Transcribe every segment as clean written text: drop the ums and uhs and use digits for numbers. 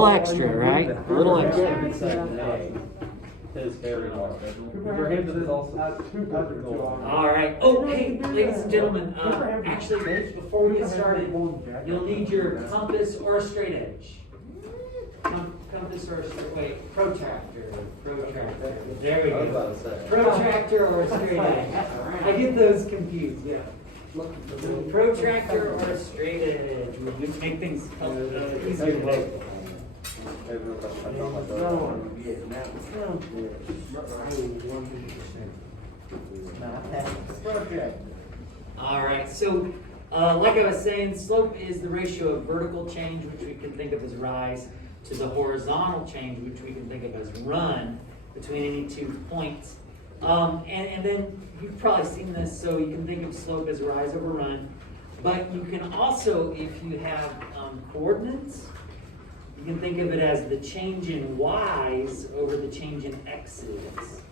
little extra, right? A little extra. His very hard. For him, it's also. All right. Oh, hey, ladies and gentlemen. Actually, before we get started, you'll need your compass or a straight edge. Compass or a straight, wait, protractor. Protractor. There we go. Protractor or a straight edge. I get those confused. Yeah. Protractor or a straight edge would make things easier today. All right, so like I was saying, slope is the ratio of vertical change, which we can think of as rise, to the horizontal change, which we can think of as run, between any 2 points. And then you've probably seen this, so you can think of slope as rise over run. But you can also, if you have coordinates, you can think of it as the change in y's over the change in x's.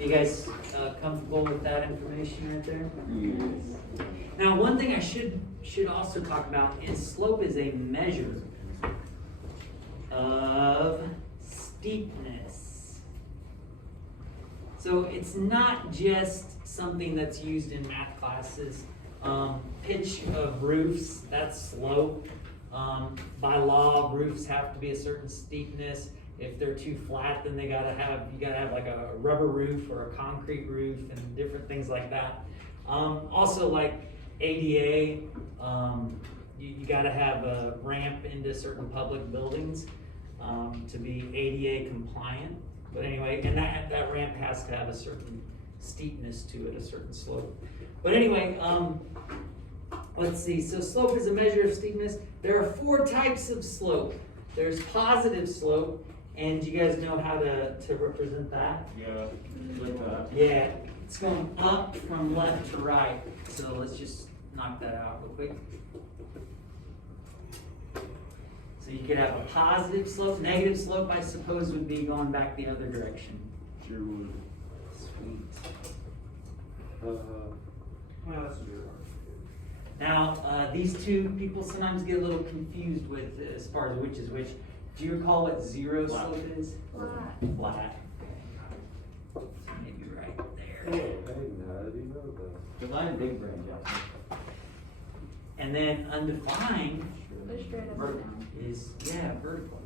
You guys comfortable with that information right there? Yes. Now, one thing I should also talk about is slope is a measure of steepness. So it's not just something that's used in math classes. Pitch of roofs, that's slope. By law, roofs have to be a certain steepness. If they're too flat, then you gotta have like a rubber roof or a concrete roof and different things like that. Also, like ADA, you gotta have a ramp into certain public buildings to be ADA compliant. But anyway, and that ramp has to have a certain steepness to it, a certain slope. But anyway, let's see. So slope is a measure of steepness. There are 4 types of slope. There's positive slope, and you guys know how to represent that? Yeah, like that. Yeah, it's going up from left to right. So let's just knock that out real quick. So you could have a positive slope. Negative slope, I suppose, would be going back the other direction. Sure would. Sweet. Well, that's zero. Now, these two people sometimes get a little confused with as far as which is which. Do you recall what zero slope is? Flat. Flat. So maybe right there. Hey, how do you know that? Divine big brain, Justin. And then undefined They're straight up and Vertical. down. is, yeah, vertical.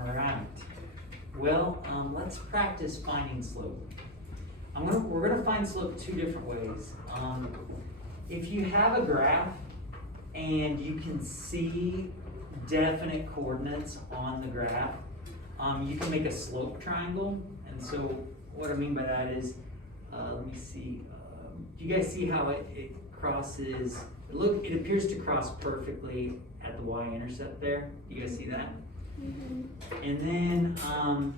All right. Well, let's practice finding slope. We're gonna find slope 2 different ways. If you have a graph and you can see definite coordinates on the graph, you can make a slope triangle. And so what I mean by that is, let me see. Do you guys see how it crosses? It appears to cross perfectly at the y-intercept there. You guys see that? Mm-hmm. And then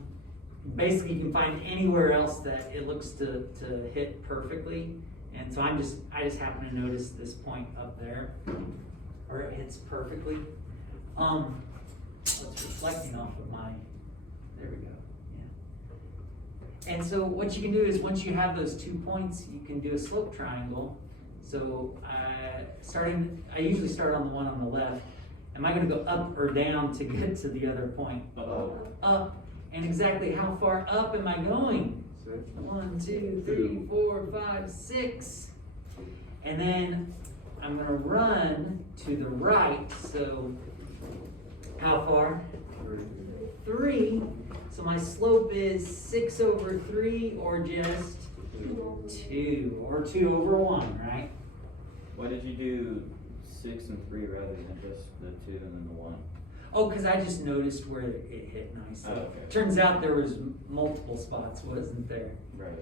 basically you can find anywhere else that it looks to hit perfectly. And so I just happen to notice this point up there where it hits perfectly. It's reflecting off of there we go. Yeah. And so what you can do is once you have those 2 points, you can do a slope triangle. So I usually start on the one on the left. Am I going to go up or down to get to the other point? Up. And exactly how far up am I going? 1, 2, 3, 4, 5, 6. And then I'm going to run to the right. So how far? 3. So my slope is 6 over 3 or just 2 or 2 over 1, right? Why did you do 6 and 3 rather than just the 2 and then the 1? Oh, because I just noticed where it hit nicely. Oh, okay. Turns out there was multiple spots, wasn't there? Right.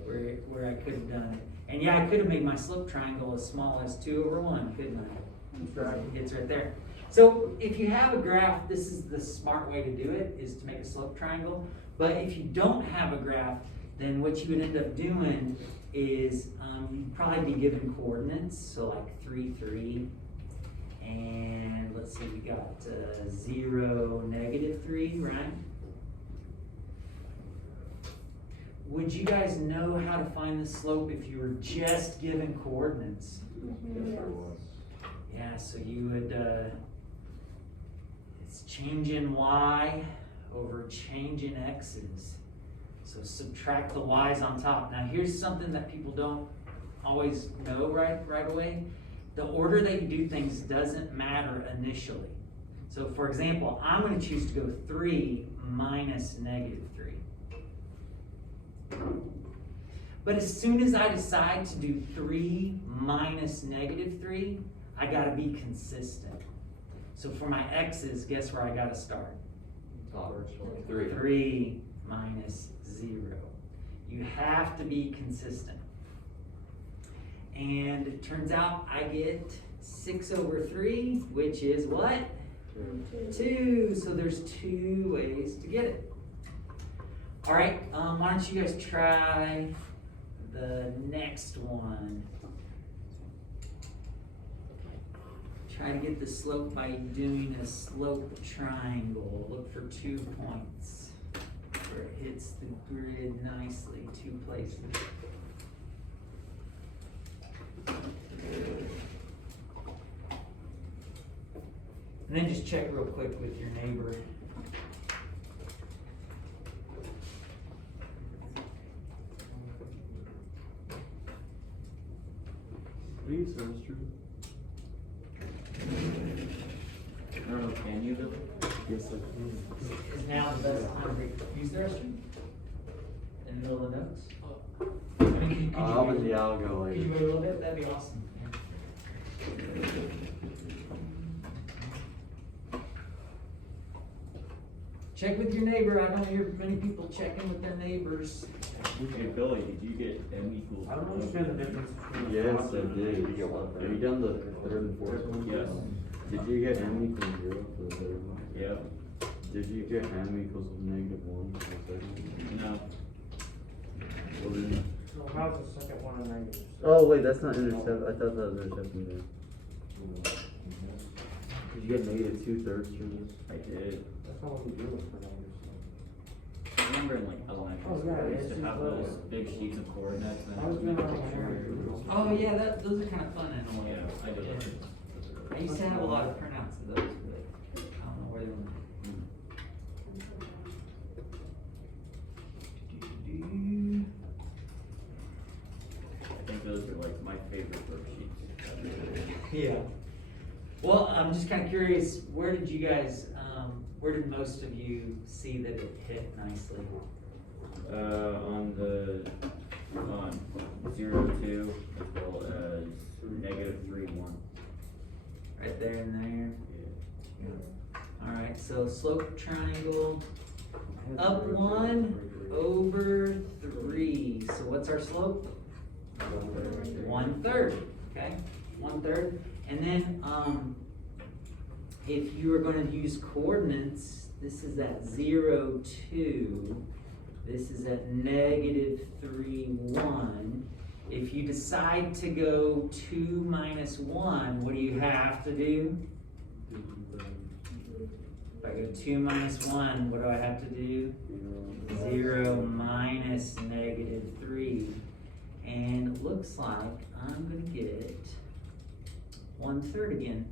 Where I could have done it. And yeah, I could have made my slope triangle as small as 2 over 1, couldn't I? It's right there. So if you have a graph, this is the smart way to do it, is to make a slope triangle. But if you don't have a graph, then what you would end up doing is you'd probably be given coordinates, so like 3, 3. And let's see, we got 0, -3, right? Would you guys know how to find the slope if you were just given coordinates? Yeah, so you would, it's change in y over change in x's. So subtract the y's on top. Now here's something that people don't always know right away. The order that you do things doesn't matter initially. So for example, I'm going to choose to go 3 minus negative 3. But as soon as I decide to do 3 minus negative 3, I got to be consistent. So for my x's, guess where I got to start? Top. 3. 3 minus 0. You have to be consistent. And it turns out I get 6 over 3, which is what? 2. So there's 2 ways to get it. All right, why don't you guys try the next one? Try to get the slope by doing a slope triangle. Look for 2 points where it hits the grid nicely, 2 places. And then just check real quick with your neighbor. Please, that's true. I don't know, can you though? Yes, I can. Is now the best time to use the restroom? In the middle of the notes? I mean, could you I'll go could you later. wait a little bit? That'd be awesome. Yeah. Check with your neighbor. I don't hear many people checking with their neighbors. Hey Billy, did you get M equals? I don't understand the difference between. Yes, I did. Have you done the third and fourth one? Yes. Did you get M equals 0 for the third one? Yep. Did you get M equals -1 for the third one? No. Well, then- So how's the second one a negative? Oh wait, that's not intercept. I thought that was intercepting there. Did you get -2/3 from this? I did. That's not what we do with for negative. I remember in like elementary Oh, school, yeah, we used it's to have just those big sheets of coordinates and I was then gonna make have pictures. Oh yeah, those are kind of fun in a way. Yeah, I did. I used to have a lot of printouts of those, but I don't know where they went. Do-do-do. I think those are like my favorite worksheets. Yeah. Well, I'm just kind of curious, where did you guys, where did most of you see that it hit nicely? On 0, 2, as well as -3, 1. Right there and there? Yeah. All right, so slope triangle, up 1 over 3. So what's our slope? 1/3, okay? 1/3. And then, if you are going to use coordinates, this is at 0, 2. This is at -3, 1. If you decide to go 2 minus 1, what do you have to do? If I go 2 minus 1, what do I have to do? 0 minus -3. And it looks like I'm going to get 1/3 again.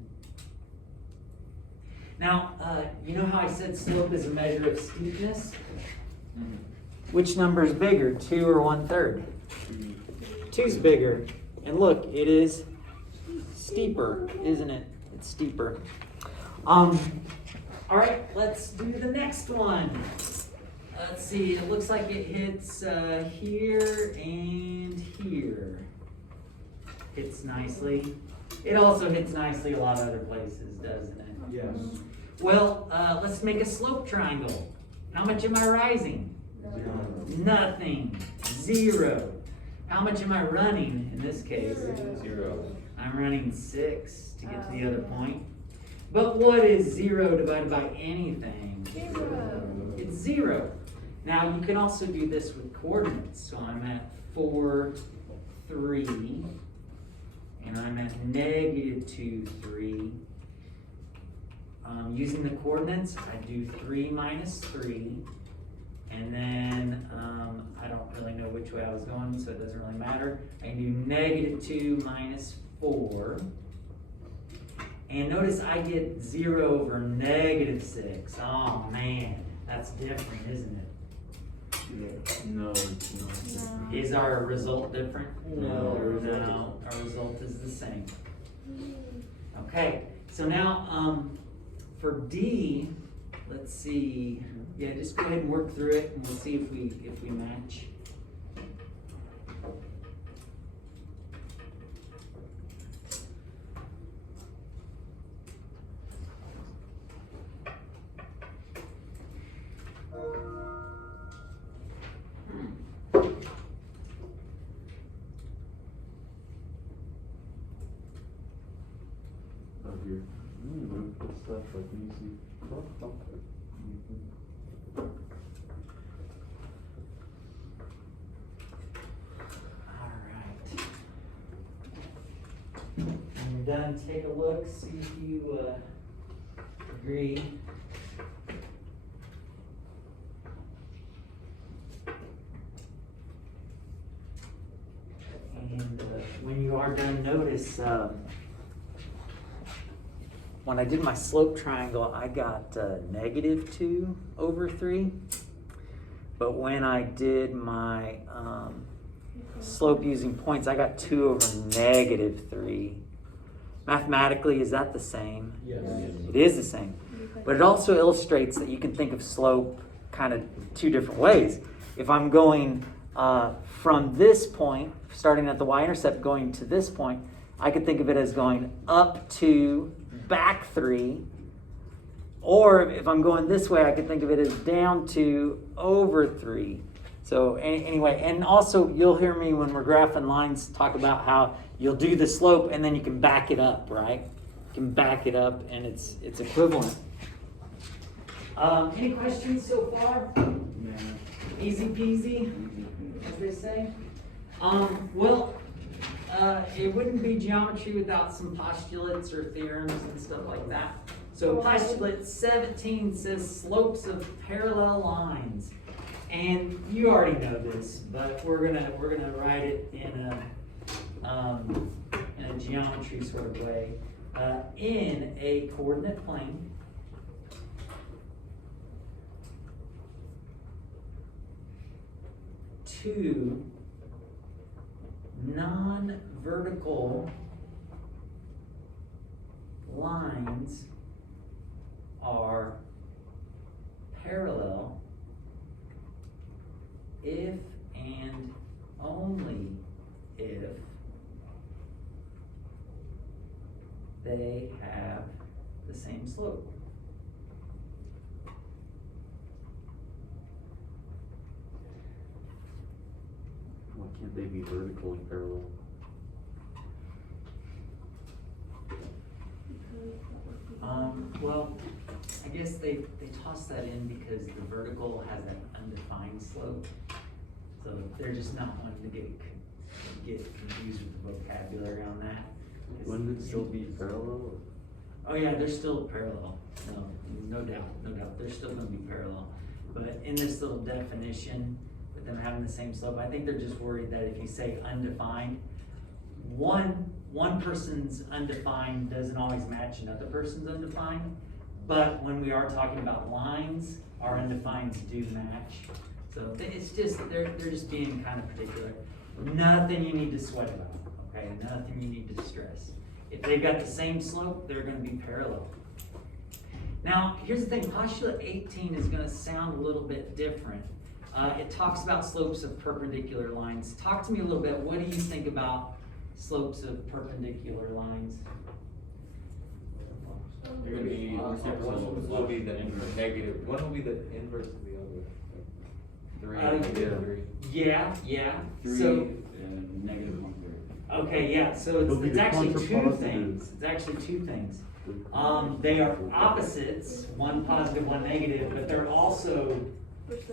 Now, you know how I said slope is a measure of steepness? Which number is bigger, 2 or 1/3? 2's bigger. And look, it is steeper, isn't it? It's steeper. All right, let's do the next one. Let's see, it looks like it hits here and here. Hits nicely. It also hits nicely a lot of other places, doesn't it? Yes. Well, let's make a slope triangle. How much am I rising? Nothing. 0. How much am I running in this case? 0. I'm running 6 to get to the other point. But what is 0 divided by anything? 0. It's 0. Now you can also do this with coordinates. So I'm at 4, 3, and I'm at -2, 3. Using the coordinates, I do 3 minus 3, and then I don't really know which way I was going, so it doesn't really matter. I can do -2 minus 4. And notice I get 0 over negative 6. Oh man, that's different, isn't it? No, it's not. No. Is our result different? No. No, our result is the same. Okay, so now for D, let's see. Yeah, just go ahead and work through it, and we'll see if we match. Out here. Good stuff like easy. Alright. When you're done, take a look, see if you agree. And when you are done, notice when I did my slope triangle, I got negative 2 over 3. But when I did my slope using points, I got 2 over negative 3. Mathematically, is that the same? Yes. It is the same. But it also illustrates that you can think of slope kind of 2 different ways. If I'm going from this point, starting at the y-intercept, going to this point, I could think of it as going up 2, back 3. Or if I'm going this way, I could think of it as down 2, over 3. So anyway, and also you'll hear me when we're graphing lines talk about how you'll do the slope and then you can back it up, right? You can back it up and it's equivalent. Any questions so far? Easy peasy, as they say. It wouldn't be geometry without some postulates or theorems and stuff like that. So postulate 17 says slopes of parallel lines. And you already know this, but we're gonna write it in a geometry sort of way. In a coordinate plane, two non-vertical lines are parallel if and only if they have the same slope. Why can't they be vertically parallel? Well, I guess they toss that in because the vertical has an undefined slope. So they're just not wanting to get confused with the vocabulary on that. Wouldn't it still be parallel? Oh yeah, they're still parallel. No doubt. They're still gonna be parallel. But in this little definition, with them having the same slope, I think they're just worried that if you say undefined, one person's undefined doesn't always match another person's undefined. But when we are talking about lines, our undefineds do match. So it's just, they're just being kind of particular. Nothing you need to sweat about, okay? Nothing you need to stress. If they've got the same slope, they're gonna be parallel. Now, here's the thing, postulate 18 is gonna sound a little bit different. It talks about slopes of perpendicular lines. Talk to me a little bit, what do you think about slopes of perpendicular lines? They're gonna be, one will be the negative, one will be the inverse of the other. Three, negative three. Yeah. 3 So, and negative 1/3. okay, yeah, so They'll be it's the actually two contrapositives. things. It's actually two things. They are opposites, one positive, one negative, but they're also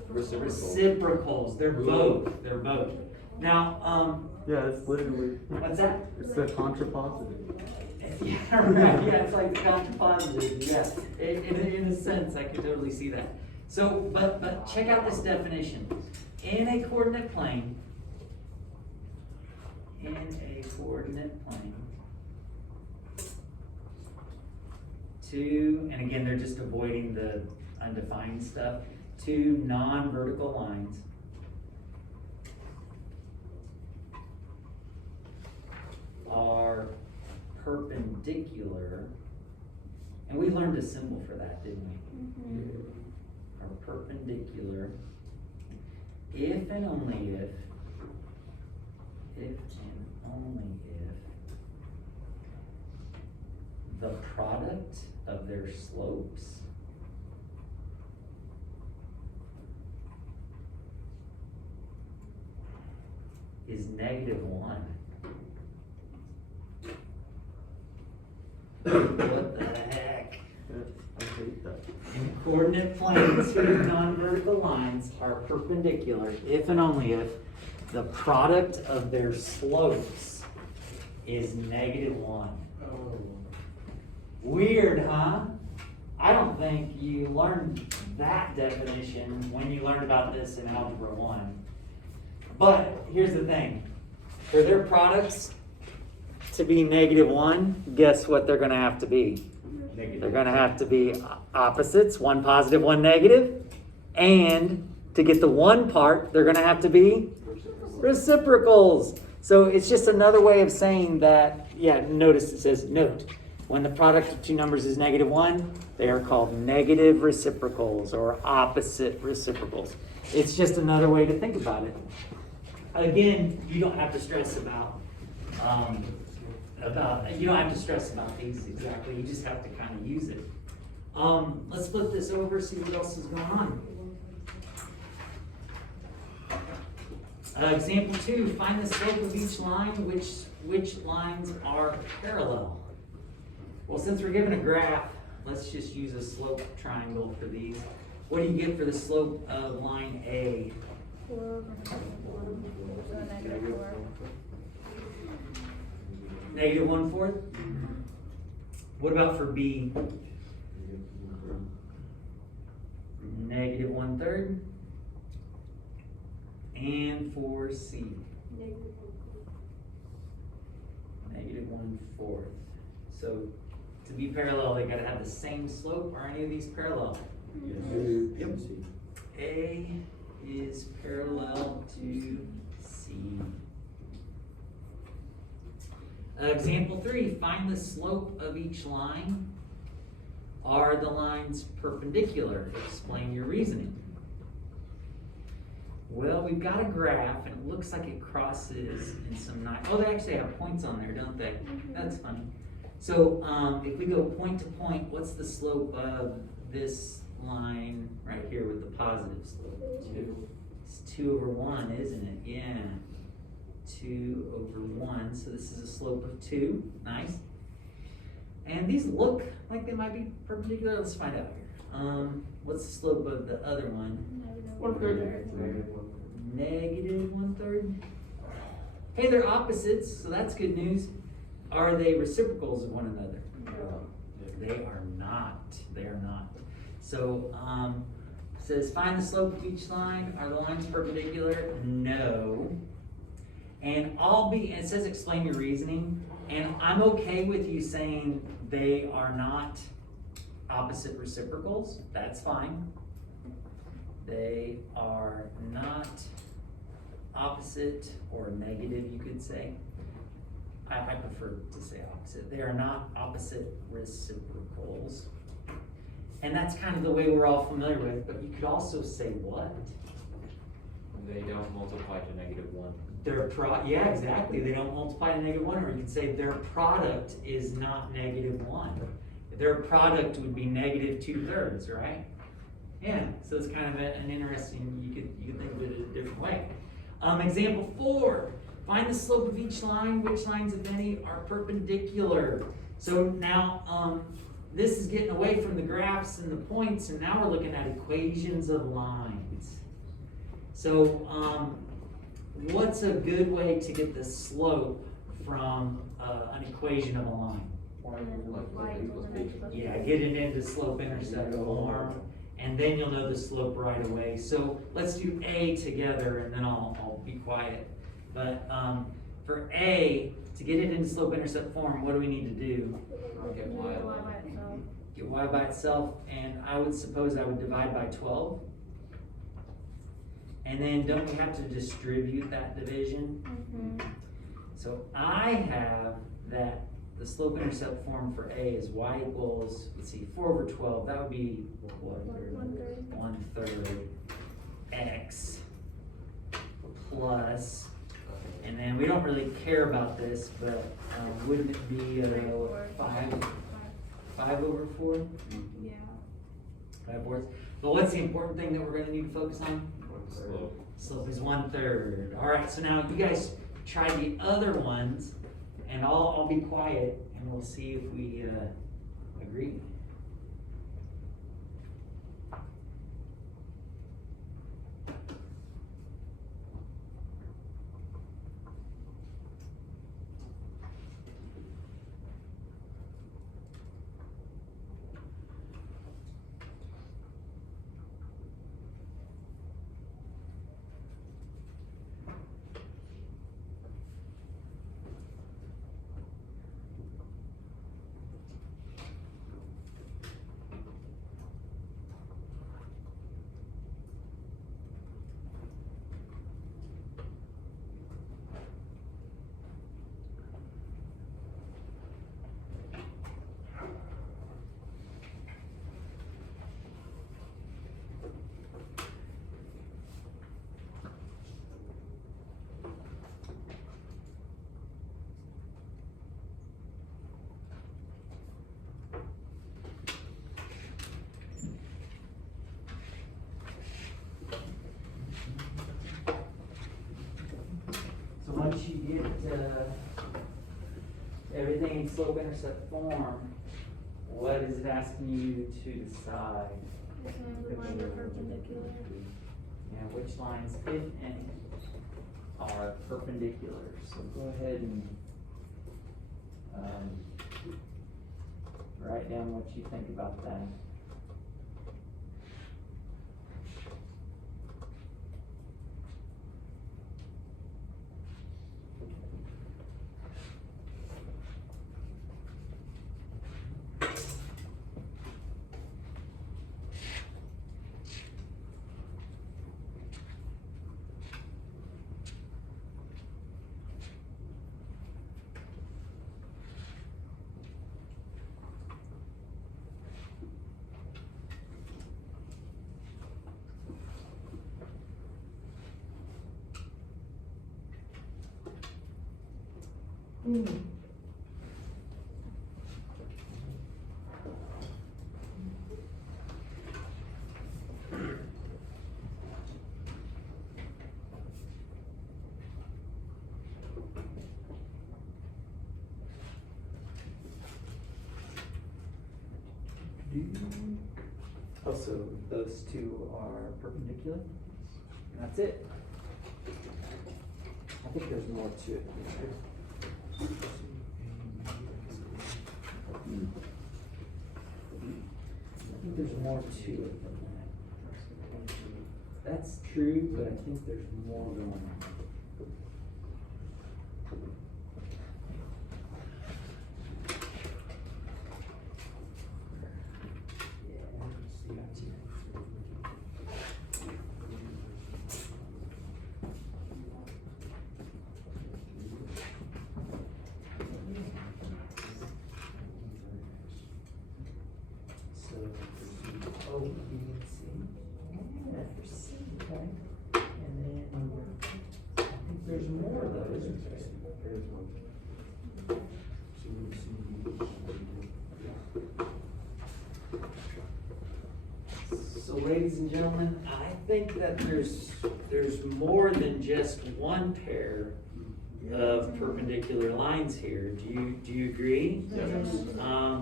reciprocals. They're both. Now, Yeah, it's literally, what's that? it's the contrapositive. Yeah, right. Yeah, it's like the contrapositive. Yeah, in a sense, I could totally see that. So, but check out this definition. In a coordinate plane, two, and again, they're just avoiding the undefined stuff, two non-vertical lines are perpendicular, and we learned a symbol for that, didn't we? Mhm. Are perpendicular if and only if and only if the product of their slopes is -1. What the heck? I hate that. In coordinate planes, two non-vertical lines are perpendicular if and only if the product of their slopes is -1. Oh. Weird, huh? I don't think you learned that definition when you learned about this in Algebra 1. But here's the thing. For their products to be -1, guess what they're gonna have to be? They're gonna have to be opposites, one positive, one negative. And to get the one part, they're gonna have to be reciprocals. So it's just another way of saying that, yeah, notice it says, note, when the product of two numbers is -1, they are called negative reciprocals or opposite reciprocals. It's just another way to think about it. Again, you don't have to stress about you don't have to stress about these exactly. You just have to kind of use it. Let's flip this over, see what else is going on. Example 2, find the slope of each line, which lines are parallel. Well, since we're given a graph, let's just use a slope triangle for these. What do you get for the slope of line A? 4 over -1, so -4. -1/4? What about for B? -1/3? And for C? -1/4. So to be parallel, they gotta have the same slope. Are any of these parallel? Yep. A is parallel to C. Example 3, find the slope of each line. Are the lines perpendicular? Explain your reasoning. Well, we've got a graph and it looks like it crosses in some oh, they actually have points on there, don't they? That's funny. So if we go point to point, what's the slope of this line right here with the positive slope? 2. It's 2/1, isn't it? Yeah. 2/1, so this is a slope of 2. Nice. And these look like they might be perpendicular. Let's find out here. What's the slope of the other one? -1/3. -1/3. Hey, they're opposites, so that's good news. Are they reciprocals of one another? No. They are not. They are not. So, it says find the slope of each line. Are the lines perpendicular? No. And it says explain your reasoning. And I'm okay with you saying they are not opposite reciprocals. That's fine. They are not opposite or negative, you could say. I prefer to say opposite. They are not opposite reciprocals. And that's kind of the way we're all familiar with, but you could also say what? They don't multiply to -1. Yeah, exactly. They don't multiply to -1, or you could say their product is not -1. Their product would be -2/3, right? Yeah, so it's kind of an interesting, you could think of it a different way. Example 4, find the slope of each line, which lines, if any, are perpendicular. So now, this is getting away from the graphs and the points, and now we're looking at equations of lines. So, what's a good way to get the slope from an equation of a line? Yeah, get it into slope-intercept form, and then you'll know the slope right away. So let's do A together, and then I'll be quiet. But for A, to get it into slope-intercept form, what do we need to do? Get Y Y alone. by itself. Get y by itself, and I would suppose I would divide by 12. And then don't we have to distribute that division? Mm-hmm. So I have that the slope-intercept form for A is y equals, let's see, 4 over 12, that would be 1/3 x plus, and then we don't really care about this, but wouldn't it be 5 over 4? Yeah. 5/4. But what's the important thing that we're gonna need to focus on? Slope. Slope is 1/3. All right, so now you guys try the other ones, and I'll be quiet, and we'll see if we agree. So once you get everything in slope-intercept form, what is it asking you to decide? Which lines of mine are perpendicular? And which lines, if any, are perpendicular? So go ahead and write down what you think about that. Also, those two are perpendicular. And that's it. I think there's more to it. I think there's more to it than that. That's true, but I think there's more going on. So, O, B, and C. Yeah, for C, okay. And then, I think there's more of those. So ladies and gentlemen, I think that there's more than just one pair of perpendicular lines here. Do you agree? Yes.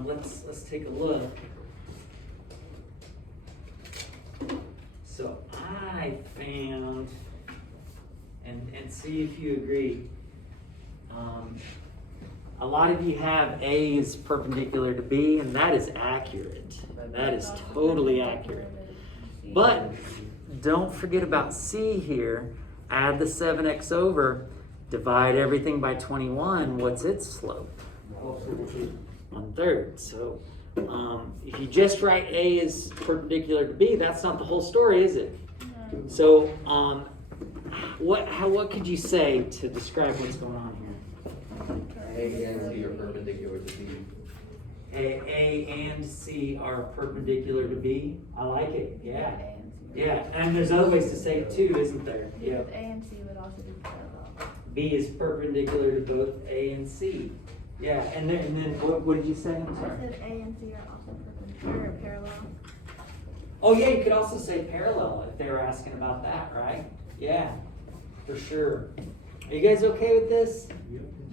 Let's take a look. So I found, and see if you agree. A lot of you have A is perpendicular to B, and that is accurate. That is totally accurate. But don't forget about C here. Add the 7x over. Divide everything by 21, what's its slope? 1/3. So if you just write A is perpendicular to B, that's not the whole story, is it? So what could you say to describe what's going on here? A and C are perpendicular to B. A and C are perpendicular to B. I like it. Yeah. A and C. Yeah, and there's other ways to say it too, isn't there? Yeah. Because A and C would also be parallel. B is perpendicular to both A and C. Yeah, and then what did you say? I'm I sorry. said A and C are also perpendicular or parallel. Oh yeah, you could also say parallel if they were asking about that, right? Yeah, for sure. Are you guys okay with this?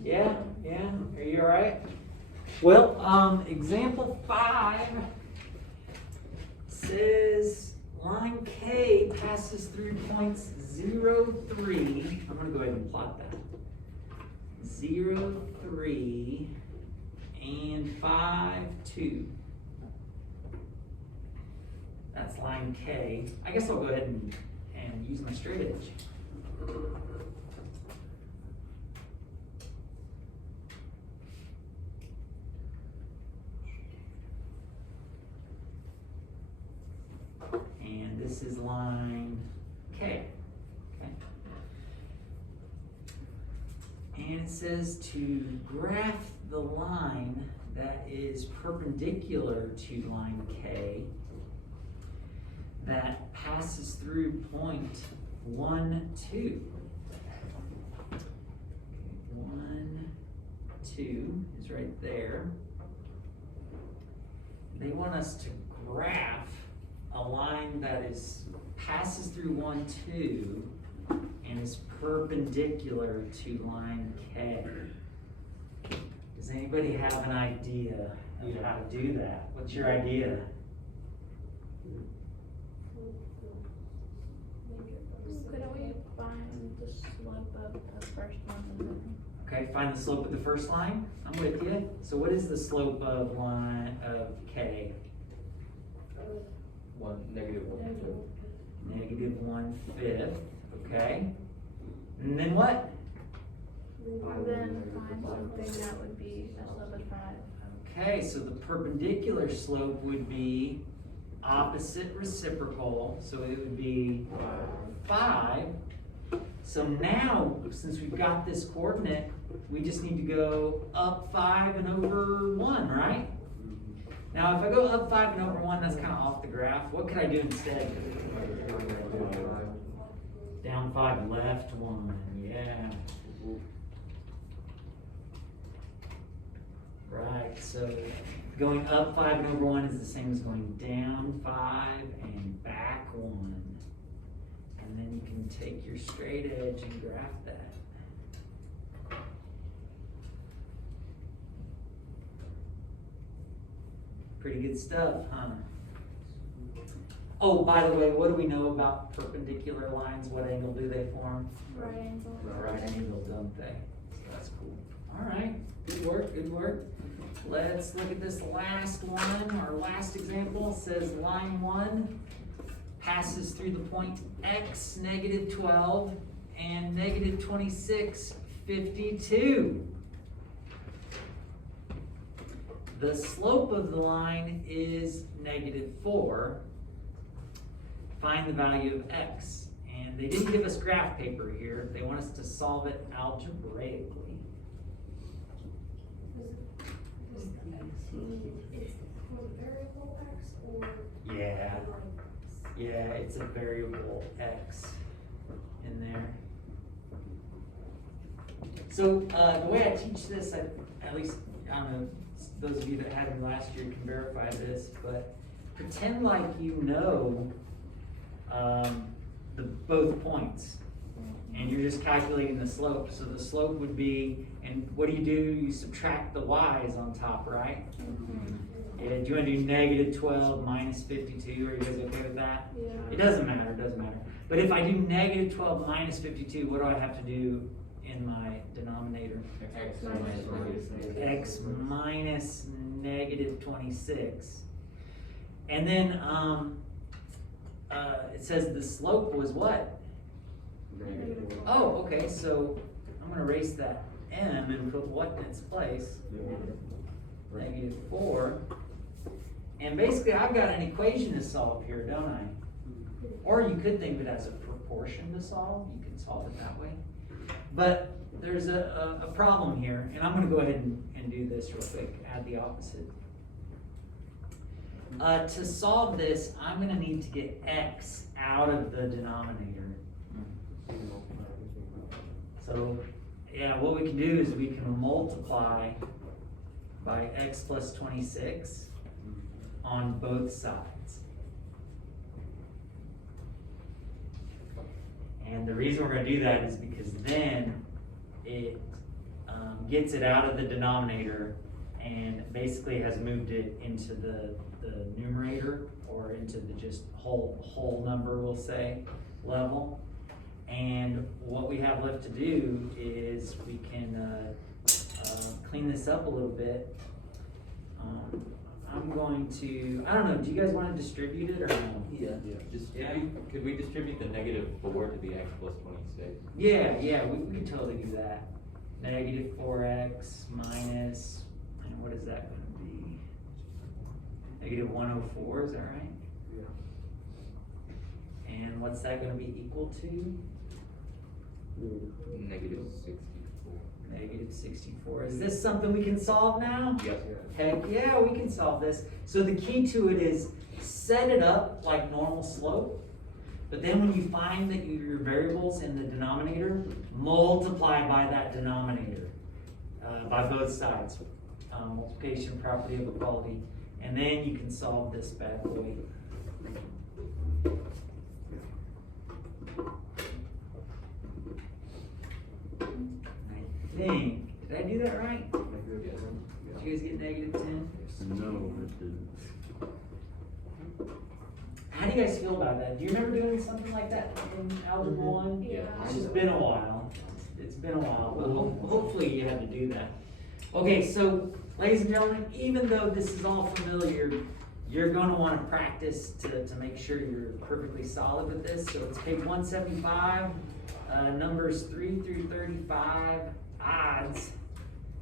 Yeah, yeah. Are you all right? Well, example 5 says line K passes through points 0, 3. I'm gonna go ahead and plot that. 0, 3, and 5, 2. That's line K. I guess I'll go ahead and use my straight edge. And this is line K. Okay. And it says to graph the line that is perpendicular to line K that passes through point 1, 2. 1, 2 is right there. They want us to graph a line that passes through 1, 2 and is perpendicular to line K. Does anybody have an idea of how to do that? What's your idea? Couldn't we find the slope of the first one and then? Okay, find the slope of the first line. I'm with you. So what is the slope of line of K? Negative 1/5. Negative 1/5. Okay. And then what? Then find something that would be a slope of 5. Okay, so the perpendicular slope would be opposite reciprocal, so it would be 5. So now, since we've got this coordinate, we just need to go up 5 and over 1, right? Now, if I go up 5 and over 1, that's kind of off the graph. What could I do instead? Down 5, left 1, yeah. Right, so going up 5 and over 1 is the same as going down 5 and back 1. And then you can take your straight edge and graph that. Pretty good stuff, huh? Oh, by the way, what do we know about perpendicular lines? What angle do they form? Right angle. Right angle, don't they? So that's cool. All right, good work, good work. Let's look at this last one. Our last example says line 1 passes through the point X, negative 12, and negative 26, 52. The slope of the line is negative 4. Find the value of X. And they didn't give us graph paper here. They want us to solve it algebraically. Variable X or? Yeah. Yeah, it's a variable X in there. So the way I teach this, at least, I don't know, those of you that had me last year can verify this, but pretend like you know both points. And you're just calculating the slope. So the slope would be, and what do? You subtract the y's on top, right? Yeah, do you want to do negative 12 minus 52? Are you guys okay with that? Yeah. It doesn't matter, it doesn't matter. But if I do negative 12 minus 52, what do I have to do in my denominator? X minus minus 26. X minus negative 26. And then it says the slope was what? Negative. Oh, okay, so I'm I'm gonna erase that M and put what in its place? -4. And basically, I've got an equation to solve here, don't I? Or you could think of it as a proportion to solve, you can solve it that way. But there's a problem here, and I'm gonna go ahead and do this real quick, add the opposite. To solve this, I'm gonna need to get x out of the denominator. So, yeah, what we can do is we can multiply by x plus 26 on both sides. And the reason we're gonna do that is because then it gets it out of the denominator and basically has moved it into the numerator, or into the just whole number, we'll say, level. And what we have left to do is we can clean this up a little bit. I'm going to, I don't know, do you guys want to distribute it or no? Yeah. Could we distribute the -4 to the x plus 26? Yeah, we could totally do that. -4x minus, and what is that going to be? -104, is that right? Yeah. And what's that going to be equal to? -64. -64. Is this something we can solve now? Yes. Heck yeah, we can solve this. So the key to it is set it up like normal slope, but then when you find that your variable's in the denominator, multiply by that denominator, by both sides. Multiplication property of equality, and then you can solve this bad boy. I think, did I do that right? Did you guys get -10? No, it didn't. How do you guys feel about that? Do you remember doing something like that in Algebra 1? Yeah. It's just been a while. It's been a while, but hopefully you had to do that. Okay, so ladies and gentlemen, even though this is all familiar, you're gonna wanna practice to make sure you're perfectly solid with this. So it's page 175, numbers 3 through 35, odds.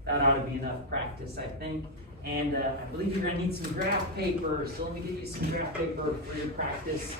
That ought to be enough practice, I think. And I believe you're gonna need some graph paper, so let me give you some graph paper for your practice.